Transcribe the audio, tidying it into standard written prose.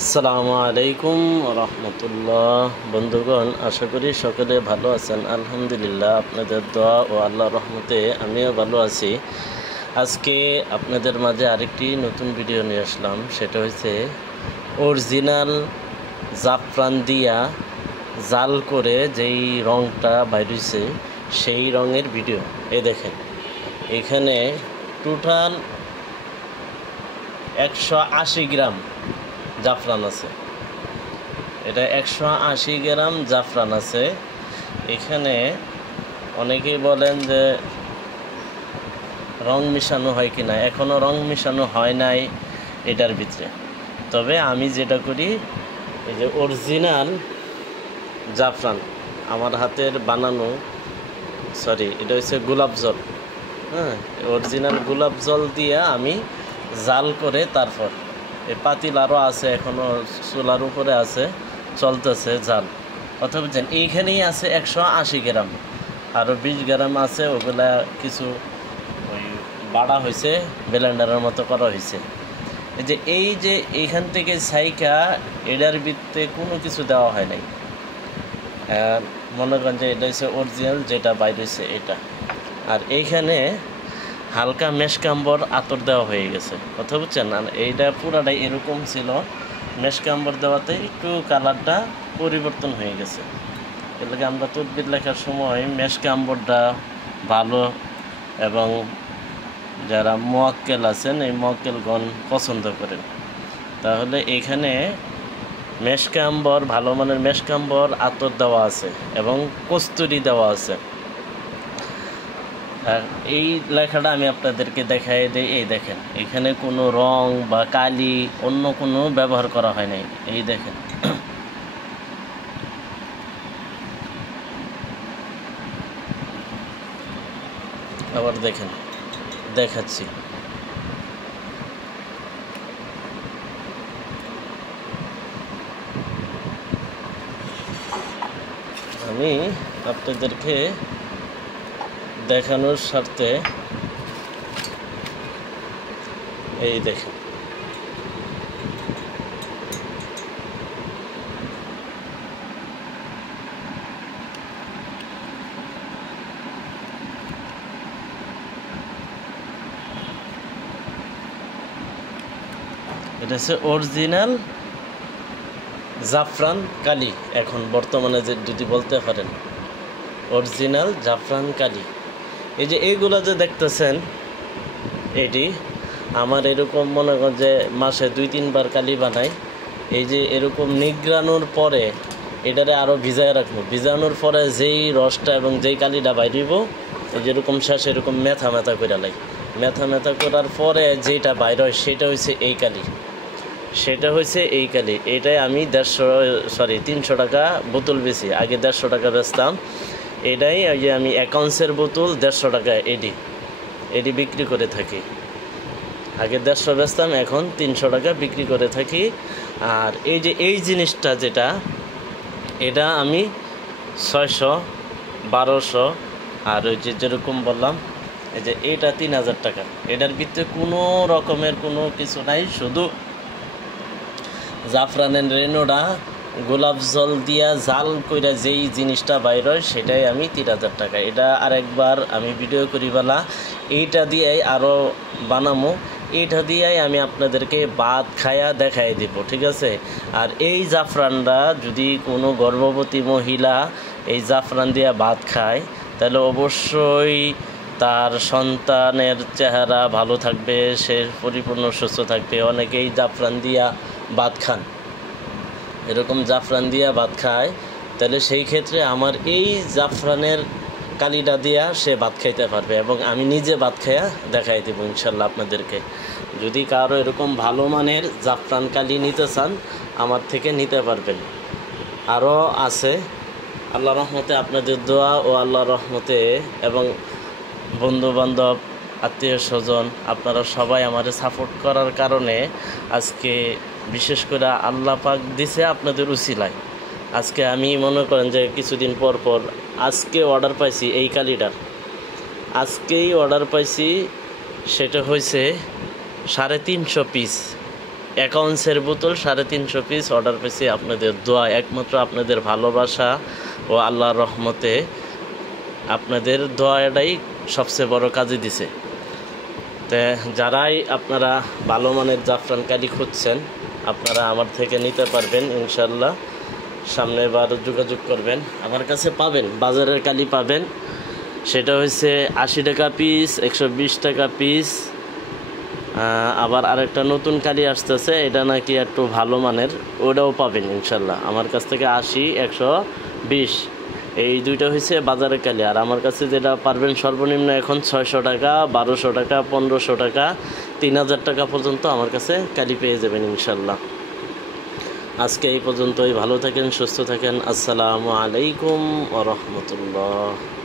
আসসালামু আলাইকুম রহমতুল্লাহ। বন্ধুগণ, আশা করি সকলে ভালো আছেন। আলহামদুলিল্লাহ, আপনাদের দোয়া ও আল্লাহর রহমতে আমিও ভালো আছি। আজকে আপনাদের মাঝে আরেকটি নতুন ভিডিও নিয়ে আসলাম। সেটা হচ্ছে অরিজিনাল জাফরান দিয়া জাল করে যেই রঙটা বাইরেছে সেই রঙের ভিডিও। এই দেখেন, এখানে টোটাল 180 গ্রাম জাফরান আছে। এটা 180 গ্রাম জাফরান আছে। এখানে অনেকেই বলেন যে রং মিশানো হয় কি না, এখনও রং মিশানো হয় নাই এটার ভিতরে। তবে আমি যেটা করি, এই যে অরিজিনাল জাফরান আমার হাতের বানানো, এটা হচ্ছে গোলাপ জল। হ্যাঁ, অরিজিনাল গোলাপ জল দিয়ে আমি জাল করে তারপর এই পাতিল আরও আছে, এখনও চুলার উপরে আছে, চলতেছে জাল। কথা বুঝছেন? এইখানেই আছে 180 গ্রাম, আরও 20 গ্রাম আছে। ওগুলা কিছু ওই বাড়া হয়েছে, ব্লেন্ডারের মতো করা হয়েছে। এই যে এইখান থেকে সাইকা এটার ভিতরে কোনো কিছু দেওয়া হয় নাই। মনে করেন যে এটা হচ্ছে অরিজিনাল, যেটা বাইরে হচ্ছে এটা। আর এইখানে হালকা মেশকাম্বর আতর দেওয়া হয়ে গেছে। কথা বুঝছেন? আর এইটা পুরাটাই এরকম ছিল, মেশকাম্বর দেওয়াতে একটু কালারটা পরিবর্তন হয়ে গেছে। এর লাগে আমরা তদবির লেখার সময় মেশকাম্বরটা ভালো, এবং যারা মোয়াক্কেল আছেন এই মোয়াক্কেলগণ পছন্দ করেন। তাহলে এখানে মেশকাম্বর, ভালো মানের মেশকাম্বর আতর দেওয়া আছে এবং কস্তুরি দেওয়া আছে। আর এই লেখাটা আমি আপনাদেরকে দেখাই দিই। এই দেখেন, এখানে কোনো রং বা কালি অন্য কোনো ব্যবহার করা হয় নাই। এই দেখেন, আবার দেখেন, দেখাচ্ছি। আমি আপনাদেরকে দেখানোর স্বার্থে এই দেখেন, এটা হচ্ছে অরিজিনাল জাফরান কালি। এখন বর্তমানে যে যদি বলতে পারেন অরিজিনাল জাফরান কালি। এই যে এইগুলা যে দেখতেছেন, এটি আমার এরকম মনে করেন যে মাসে 2-3 বার কালি বানাই। এই যে এরকম নিগড়ানোর পরে এটারে আরও ভিজায় রাখবো। ভিজানোর পরে যেই রসটা এবং যেই কালিটা বাইরিব, যেরকম শেষ এরকম মেথা মেথা করে লাই। মেথা মেথা করার পরে যেটা বাইর হয় সেটা হচ্ছে এই কালি। এই কালি। এটাই আমি 300 টাকা বোতল বেশি। আগে 150 টাকা বেচতাম। এটাই ওই যে আমি 1 আউন্সের বোতল 150 টাকা এডি বিক্রি করে থাকি। আগে 150 বেচতাম, এখন 300 টাকা বিক্রি করে থাকি। আর এই যে এই জিনিসটা যেটা, এটা আমি 600, 1200, আর ওই যে যেরকম বললাম, এই যে এটা 3000 টাকা। এটার ভিতরে কোনো রকমের কোনো কিছু নাই, শুধু জাফরানের রেনোডা গোলাপ জল দিয়া জাল কইরা যেই জিনিসটা বাইর হয় সেটাই আমি 3000 টাকা। এটা আরেকবার আমি ভিডিও করি বলা, এইটা দিয়েই আরও বানামো। এইটা দিয়েই আমি আপনাদেরকে ভাত খায়া দেখাই দিব, ঠিক আছে? আর এই জাফরানটা যদি কোনো গর্ভবতী মহিলা এই জাফরান দিয়া ভাত খায়, তাহলে অবশ্যই তার সন্তানের চেহারা ভালো থাকবে, সে পরিপূর্ণ সুস্থ থাকবে। অনেকেই জাফরান দিয়া ভাত খান, এরকম জাফরান দিয়া ভাত খায়, তাহলে সেই ক্ষেত্রে আমার এই জাফরানের কালিটা দিয়া সে ভাত খাইতে পারবে, এবং আমি নিজে ভাত খাইয়া দেখাই দেবো ইনশাল্লাহ আপনাদেরকে। যদি কারো এরকম ভালো মানের জাফরান কালি নিতে চান, আমার থেকে নিতে পারবেন। আরও আছে, আল্লাহ রহমতে, আপনাদের দোয়া ও আল্লাহ রহমতে এবং বন্ধুবান্ধব, আত্মীয় স্বজন, আপনারা সবাই আমাদের সাপোর্ট করার কারণে আজকে বিশেষ করে আল্লাহ পাক দিছে আপনাদের উসিলায়। আজকে আমি মনে করেন যে কিছুদিন পর আজকে অর্ডার পাইছি এই কালিটার, আজকেই অর্ডার পাইছি। সেটা হয়েছে 350 পিস। 1 বোতল 350 পিস অর্ডার পেয়েছি আপনাদের দোয়া, একমাত্র আপনাদের ভালোবাসা ও আল্লাহর রহমতে। আপনাদের দোয়াটাই সবচেয়ে বড় কাজে দিছে। তো যারাই আপনারা ভালো মানের জাফরান কালি খুঁজছেন, আপনারা আমার থেকে নিতে পারবেন ইনশাল্লাহ। সামনেবার যোগাযোগ করবেন, আমার কাছে পাবেন বাজারের কালি পাবেন। সেটা হচ্ছে 80 টাকা পিস, 120 টাকা পিস। আবার আরেকটা নতুন কালি আসতেছে, এটা নাকি একটু ভালো মানের, ওটাও পাবেন ইনশাল্লাহ আমার কাছ থেকে। 80, 120 এই দুইটা হচ্ছে বাজারের কালি। আর আমার কাছে যেটা পারবেন সর্বনিম্ন এখন 600 টাকা, 1200 টাকা, 1500 টাকা, 3000 টাকা পর্যন্ত আমার কাছে কালি পেয়ে যাবেন ইনশাল্লাহ। আজকে এই পর্যন্তই। ভালো থাকেন, সুস্থ থাকেন। আসসালামু আলাইকুম ওয়া রাহমাতুল্লাহ।